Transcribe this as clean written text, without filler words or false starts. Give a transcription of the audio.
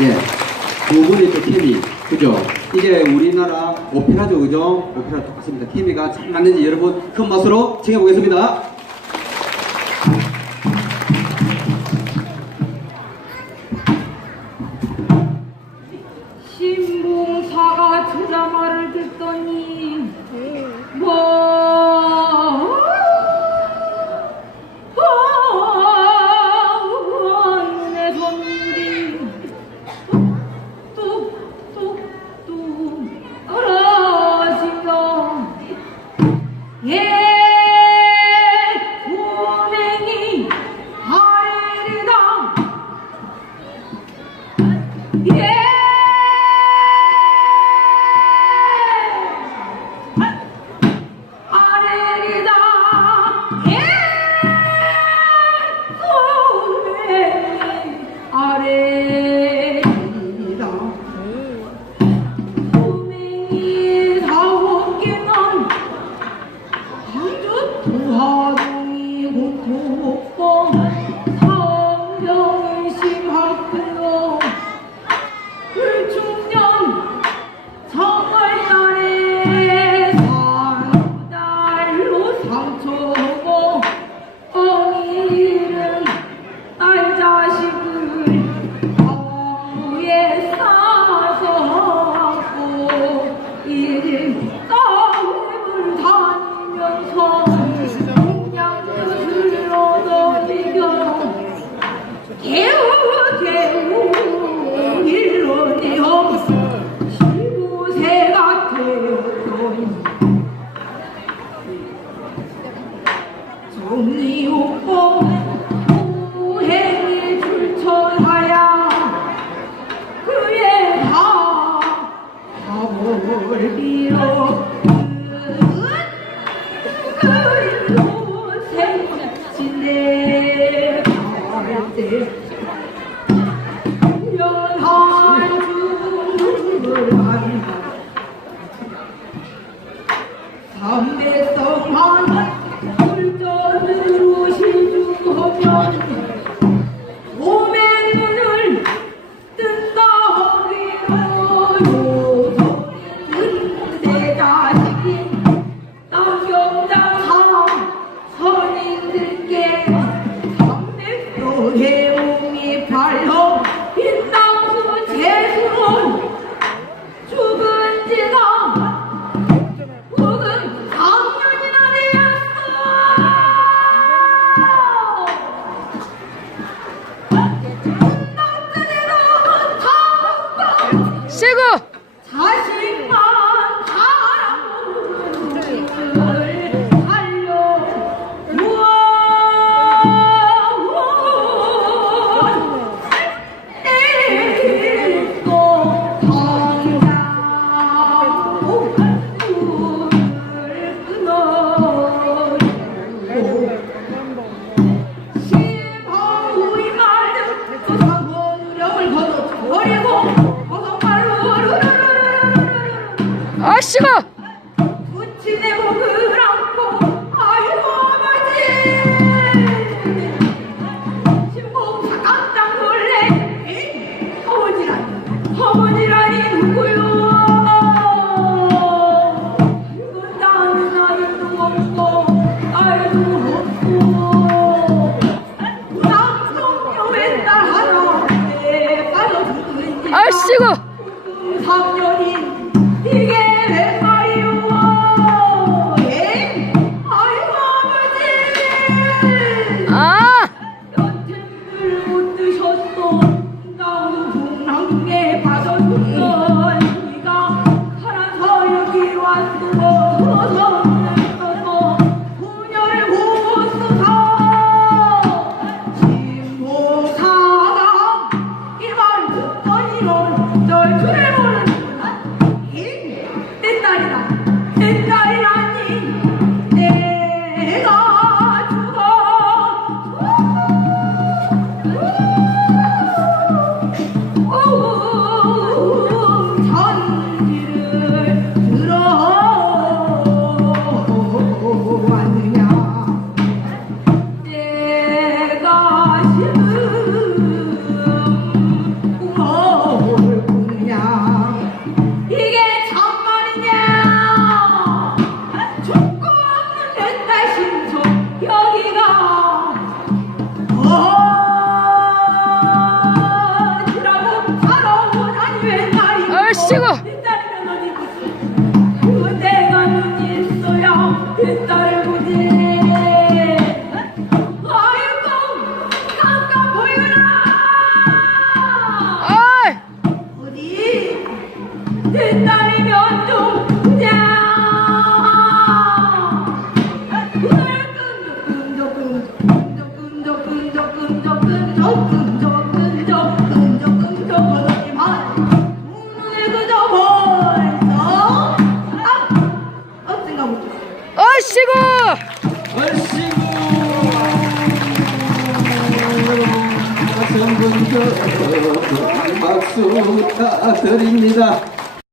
예, 두 분의 또 케미, 그죠? 이제 우리나라 오페라죠, 그죠? 오페라 똑같습니다. 케미가 잘 맞는지 여러분 큰 맛으로 챙겨보겠습니다. 신봉사가 드라마를 듣더니 뭐 눈에 선물이 뚝뚝뚝 떨어지며 예 고맹이 아래리다 예 아씨가 부친의 목을 안고 아이고 아버지 신봉사 깜짝 놀래 어머니라니 누구요 이건 나는 아이도 없고 딸도 없고 남성녀의 딸 하나에 빠져들든지 아씨가 3년이 이게 웬 말이오? 예? 아이고 아버지! 아! 여태를 못 드셨소. 나무 풍랑중에 빠졌던 네가 살아서 여기 왔소. 어서 부녀를 보소서. 신봉사가 이 말 듣더니는 널 줄을 모르는구나. 아이씨고. 뒷다리면 어디 있겠어? 내가 눈이 있어야 뒷다리 보지. 아이고 잠깐 보여라. 아이. 어디 뒷다리면 좀 보자. 아이씨고. 얼씨구 전분들 박수 부탁드립니다.